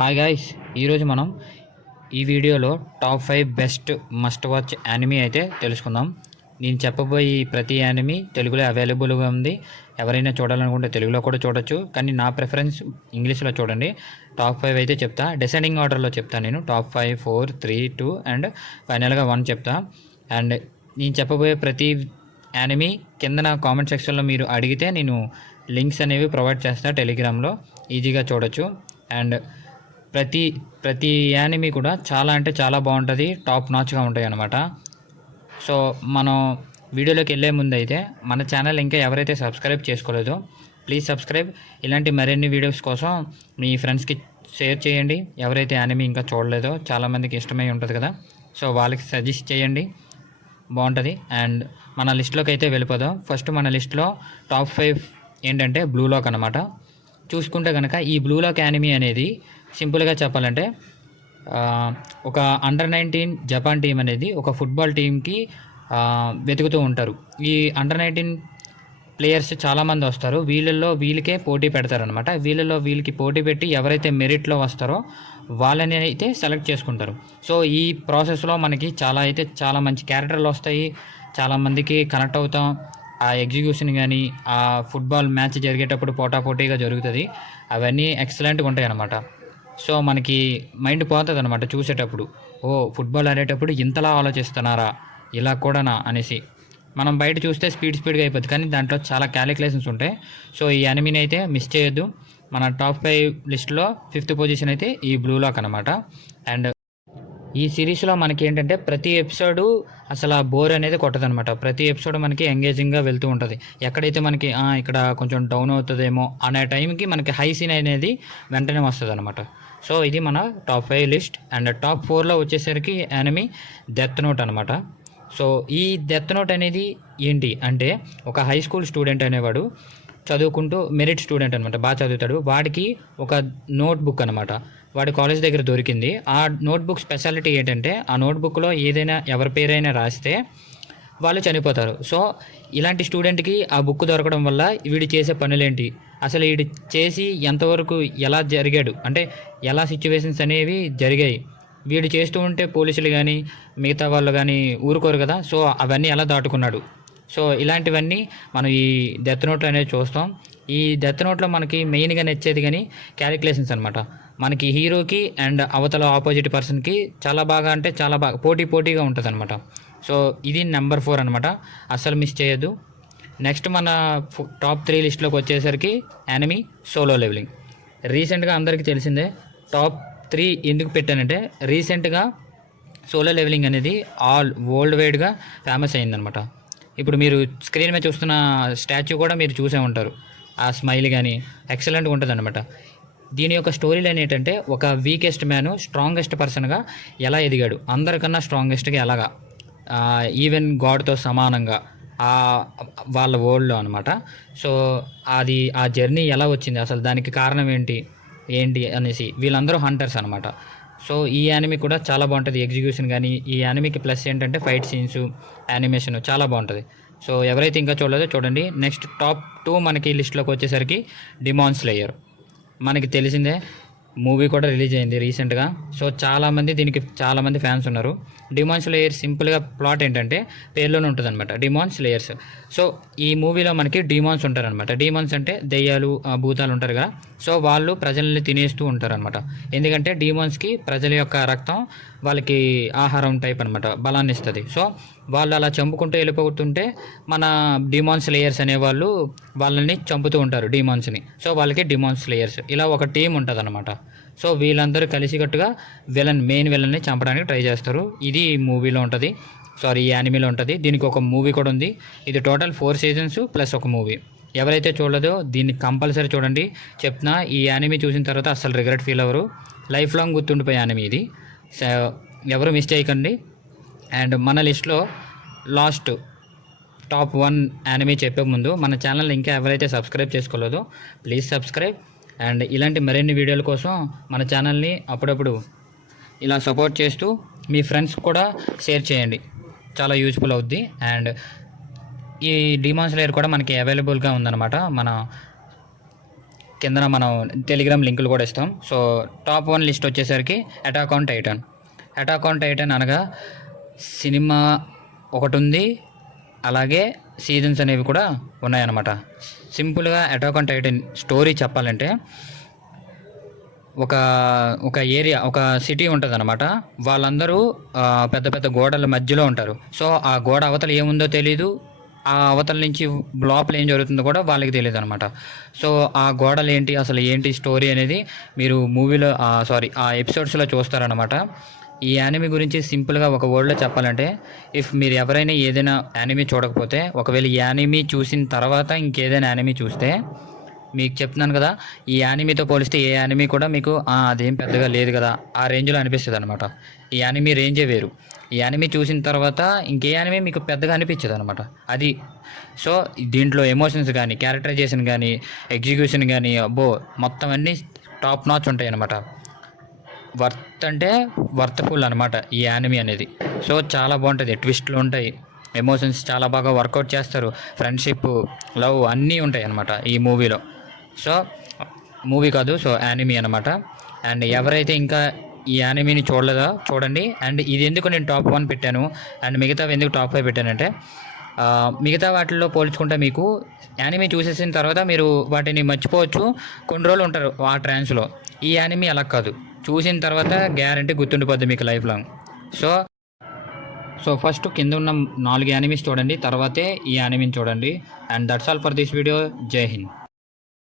Hi guys, ఈరోజు మనం ఈ వీడియోలో top 5 best must watch anime అయితే తెలుసుకుందాం. నేను చెప్పబోయే ప్రతి యానిమీ తెలుగులో అవైలబుల్గా ఉంది. ఎవరైనా చూడాలనుకుంటే తెలుగులో కూడా చూడొచ్చు, కానీ నా ప్రిఫరెన్స్ ఇంగ్లీష్లో చూడండి. టాప్ 5 అయితే చెప్తా, డిసెండింగ్ ఆర్డర్లో చెప్తాను. నేను టాప్ 5, 4, 3, 2 అండ్ ఫైనల్గా 1 చెప్తా. అండ్ నేను చెప్పబోయే ప్రతి యానిమీ కింద నా కామెంట్ సెక్షన్లో మీరు అడిగితే నేను లింక్స్ అనేవి ప్రొవైడ్ చేస్తా, టెలిగ్రామ్లో ఈజీగా చూడొచ్చు. అండ్ ప్రతి యానిమీ కూడా చాలా అంటే చాలా బాగుంటుంది, టాప్ నాచ్గా ఉంటాయి అన్నమాట. సో మనం వీడియోలోకి వెళ్ళే ముందు అయితే మన ఛానల్ ఇంకా ఎవరైతే సబ్స్క్రైబ్ చేసుకోలేదో ప్లీజ్ సబ్స్క్రైబ్. ఇలాంటి మరిన్ని వీడియోస్ కోసం మీ ఫ్రెండ్స్కి షేర్ చేయండి. ఎవరైతే యానిమీ ఇంకా చూడలేదో చాలామందికి ఇష్టమై ఉంటుంది కదా, సో వాళ్ళకి సజెస్ట్ చేయండి, బాగుంటుంది. అండ్ మన లిస్ట్లోకి అయితే వెళ్ళిపోదాం. ఫస్ట్ మన లిస్ట్లో టాప్ 5 ఏంటంటే బ్లూ లాక్ అనమాట. చూసుకుంటే కనుక ఈ బ్లూ లాక్ యానిమీ అనేది సింపుల్గా చెప్పాలంటే ఒక అండర్ 19 జపాన్ టీం అనేది ఒక ఫుట్బాల్ టీంకి వెతుకుతూ ఉంటారు. ఈ అండర్ 19 ప్లేయర్స్ చాలామంది వస్తారు, వీళ్ళకే పోటీ పెడతారనమాట. వీళ్ళకి పోటీ పెట్టి ఎవరైతే మెరిట్లో వస్తారో వాళ్ళని అయితే సెలెక్ట్ చేసుకుంటారు. సో ఈ ప్రాసెస్లో మనకి చాలా మంచి క్యారెక్టర్లు వస్తాయి, చాలామందికి కనెక్ట్ అవుతాం. ఆ ఎగ్జిక్యూషన్ కానీ ఆ ఫుట్బాల్ మ్యాచ్ జరిగేటప్పుడు పోటాపోటీగా జరుగుతుంది, అవన్నీ ఎక్సలెంట్గా ఉంటాయి అన్నమాట. సో మనకి మైండ్ పోతుంది అనమాట చూసేటప్పుడు, ఓ ఫుట్బాల్ ఆడేటప్పుడు ఇంతలా ఆలోచిస్తున్నారా, ఇలా కూడానా అనేసి. మనం బయట చూస్తే స్పీడ్గా అయిపోతుంది, కానీ దాంట్లో చాలా క్యాలిక్యులేషన్స్ ఉంటాయి. సో ఈ యానిమీని అయితే మిస్ చేయొద్దు. మన టాప్ 5 లిస్ట్లో 5th పొజిషన్ అయితే ఈ బ్లూ లాక్ అనమాట. అండ్ ఈ సిరీస్లో మనకి ఏంటంటే ప్రతి ఎపిసోడు అసలు బోర్ అనేది కొట్టదనమాట. ప్రతి ఎపిసోడ్ మనకి ఎంగేజింగ్గా వెళ్తూ ఉంటుంది. ఎక్కడైతే మనకి ఇక్కడ కొంచెం డౌన్ అవుతుందేమో అనే టైంకి మనకి హై సీన్ అనేది వెంటనే వస్తుంది అనమాట. సో ఇది మన టాప్ 5 లిస్ట్. అండ్ టాప్ 4లో వచ్చేసరికి యానిమీ డెత్ నోట్ అనమాట. సో ఈ డెత్ నోట్ అనేది ఏంటి అంటే, ఒక హై స్కూల్ స్టూడెంట్ అనేవాడు చదువుకుంటూ మెరిట్ స్టూడెంట్ అనమాట, బాగా చదువుతాడు. వాడికి ఒక నోట్ బుక్ అనమాట వాడి కాలేజ్ దగ్గర దొరికింది. ఆ నోట్బుక్ స్పెషాలిటీ ఏంటంటే, ఆ నోట్బుక్లో ఏదైనా ఎవరి పేరైనా రాస్తే వాళ్ళు చనిపోతారు. సో ఇలాంటి స్టూడెంట్కి ఆ బుక్ దొరకడం వల్ల వీడు చేసే పనులేంటి, అసలు వీడు చేసి ఎంతవరకు ఎలా జరిగాడు, అంటే ఎలా సిచ్యువేషన్స్ అనేవి జరిగాయి, వీడు చేస్తూ ఉంటే పోలీసులు కానీ మిగతా వాళ్ళు కానీ ఊరుకోరు కదా, సో అవన్నీ ఎలా దాటుకున్నాడు. సో ఇలాంటివన్నీ మనం ఈ డెత్ నోట్ అనేది చూస్తాం. ఈ డెత్ నోట్లో మనకి మెయిన్గా నచ్చేది కానీ క్యాలిక్యులేషన్స్ అనమాట. మనకి హీరోకి అండ్ అవతల ఆపోజిట్ పర్సన్కి చాలా బాగా పోటీగా ఉంటుంది అనమాట. సో ఇది నెంబర్ 4 అనమాట, అస్సలు మిస్ చేయొద్దు. నెక్స్ట్ మన టాప్ 3 లిస్ట్లోకి వచ్చేసరికి యానిమీ సోలో లెవెలింగ్. రీసెంట్గా అందరికీ తెలిసిందే. టాప్ 3 ఎందుకు పెట్టానంటే, రీసెంట్గా సోలో లెవెలింగ్ అనేది ఆల్ వరల్డ్ వైడ్గా ఫేమస్ అయిందనమాట. ఇప్పుడు మీరు స్క్రీన్ మీద చూస్తున్న స్టాచ్యూ కూడా మీరు చూసే ఉంటారు. ఆ స్మైల్ కానీ ఎక్సలెంట్గా ఉంటుంది అనమాట. దీని యొక్క స్టోరీ లైన్ ఏంటంటే, ఒక వీకెస్ట్ మ్యాన్ స్ట్రాంగెస్ట్ పర్సన్గా ఎలా ఎదిగాడు, అందరికన్నా స్ట్రాంగెస్ట్గా ఎలాగా, ఈవెన్ గాడ్తో సమానంగా వాళ్ళ వరల్డ్లో అనమాట. సో అది ఆ జర్నీ ఎలా వచ్చింది, అసలు దానికి కారణం ఏంటి అనేసి వీళ్ళందరూ హంటర్స్ అనమాట. సో ఈ యానిమీ కూడా చాలా బాగుంటుంది, ఎగ్జిక్యూషన్ కానీ. ఈ యానిమీకి ప్లస్ ఏంటంటే ఫైట్ సీన్స్, యానిమేషన్ చాలా బాగుంటుంది. సో ఎవరైతే ఇంకా చూడలేదో చూడండి. నెక్స్ట్ టాప్ 2 మనకి లిస్ట్లోకి వచ్చేసరికి డిమాన్ స్లేయర్. మనకి తెలిసిందే, మూవీ కూడా రిలీజ్ అయింది రీసెంట్గా. సో చాలామంది ఫ్యాన్స్ ఉన్నారు. డిమాన్ స్లేయర్ సింపుల్గా ప్లాట్ ఏంటంటే పేర్లోనే ఉంటుంది అనమాట, డిమాన్ స్లేయర్స్. సో ఈ మూవీలో మనకి డిమాన్స్ ఉంటారనమాట. డిమాన్స్ అంటే దెయ్యాలు, భూతాలు ఉంటారు కదా. సో వాళ్ళు ప్రజల్ని తినేస్తూ ఉంటారనమాట. ఎందుకంటే డిమాన్స్కి ప్రజల యొక్క రక్తం వాళ్ళకి ఆహారం టైప్ అనమాట, బలాన్ని ఇస్తుంది. సో వాళ్ళు అలా చంపుకుంటూ వెళ్ళిపోతుంటే మన డిమాన్ స్లేయర్స్ అనేవాళ్ళు వాళ్ళని చంపుతూ ఉంటారు, డిమాన్స్ని. సో వాళ్ళకి డిమాన్ స్లేయర్స్ ఇలా ఒక టీం ఉంటుంది అనమాట. సో వీళ్ళందరూ కలిసికట్టుగా మెయిన్ విలన్ని చంపడానికి ట్రై చేస్తారు. ఇది మూవీలో ఉంటుంది, ఈ యానిమీలో ఉంటుంది. దీనికి ఒక మూవీ కూడా ఉంది. ఇది టోటల్ 4 సీజన్స్ ప్లస్ ఒక మూవీ. ఎవరైతే చూడలేదో దీన్ని కంపల్సరీ చూడండి. చెప్తున్నా, ఈ యానిమీ చూసిన తర్వాత అసలు రిగ్రెట్ ఫీల్ అవ్వరు, లైఫ్ లాంగ్ గుర్తుండిపోయే యానిమీ ఇది. ఎవరు మిస్ చేయకండి. అండ్ మన లిస్ట్లో లాస్ట్ టాప్ 1 యానిమీ చెప్పే ముందు మన ఛానల్ ఇంకా ఎవరైతే సబ్స్క్రైబ్ చేసుకోలేదో ప్లీజ్ సబ్స్క్రైబ్. అండ్ ఇలాంటి మరిన్ని వీడియోల కోసం మన ఛానల్ని అప్పుడప్పుడు ఇలా సపోర్ట్ చేస్తూ మీ ఫ్రెండ్స్ కూడా షేర్ చేయండి, చాలా యూజ్ఫుల్ అవుద్ది. అండ్ ఈ డిమాన్ స్లేయర్ కూడా మనకి అవైలబుల్గా ఉందన్నమాట మన కిందన మనం టెలిగ్రామ్ లింకులు కూడా ఇస్తాం. సో టాప్ 1 లిస్ట్ వచ్చేసరికి attack on Titan. Attack on Titan అనగా సినిమా ఒకటి ఉంది, అలాగే సీజన్స్ అనేవి కూడా ఉన్నాయన్నమాట. సింపుల్గా అటాక్ ఆన్ టైటన్ స్టోరీ చెప్పాలంటే ఒక ఏరియా, ఒక సిటీ ఉంటుంది అనమాట. వాళ్ళందరూ పెద్ద పెద్ద గోడల మధ్యలో ఉంటారు. సో ఆ గోడ అవతల ఏముందో తెలీదు, ఆ అవతల నుంచి లోపల ఏం జరుగుతుందో కూడా వాళ్ళకి తెలియదు అనమాట. సో ఆ గోడలు ఏంటి, అసలు ఏంటి స్టోరీ అనేది మీరు మూవీలో ఆ ఎపిసోడ్స్లో చూస్తారనమాట. ఈ యానిమీ గురించి సింపుల్గా ఒక వర్డ్లో చెప్పాలంటే, ఇఫ్ మీరు ఎవరైనా ఏదైనా యానిమీ చూడకపోతే, ఒకవేళ ఈ యానిమీ చూసిన తర్వాత ఇంకేదైనా యానిమీ చూస్తే, మీకు చెప్తున్నాను కదా, ఈ యానిమీతో పోలిస్తే ఏ యానిమీ కూడా మీకు అదేం పెద్దగా లేదు కదా ఆ రేంజ్లో అనిపిస్తుంది అనమాట. ఈ యానిమీ రేంజే వేరు. ఈ యానిమీ చూసిన తర్వాత ఇంకే యానిమీ మీకు పెద్దగా అనిపించదు అనమాట. అది సో దీంట్లో ఎమోషన్స్ కానీ, క్యారెక్టరైజేషన్ కానీ, ఎగ్జిక్యూషన్ కానీ మొత్తం అన్నీ టాప్ నాచ్ ఉంటాయి అనమాట. వర్త్ అంటే వర్త్ఫుల్ అనమాట ఈ యానిమీ అనేది. సో చాలా బాగుంటుంది, ట్విస్ట్లు ఉంటాయి, ఎమోషన్స్ చాలా బాగా వర్కౌట్ చేస్తారు, ఫ్రెండ్షిప్, లవ్ అన్నీ ఉంటాయి అన్నమాట ఈ మూవీలో. సో మూవీ కాదు, సో యానిమీ అనమాట. అండ్ ఎవరైతే ఇంకా ఈ యానిమీని చూడలేదో చూడండి. అండ్ ఇది ఎందుకు నేను టాప్ 1 పెట్టాను అండ్ మిగతావి ఎందుకు టాప్ 5 పెట్టానంటే, మిగతా వాటిల్లో పోల్చుకుంటే మీకు యానిమీ చూసేసిన తర్వాత మీరు వాటిని మర్చిపోవచ్చు, కొన్ని రోజులు ఉంటారు ఆ ట్రాన్స్లో. ఈ యానిమీ అలా కాదు, చూసిన తర్వాత గ్యారంటీ గుర్తుండిపోద్ది మీకు లైఫ్ లాంగ్. సో ఫస్ట్ కింద ఉన్న 4 యానిమీస్ చూడండి, తర్వాతే ఈ యానిమీని చూడండి. And that's all for this video. జై హింద్.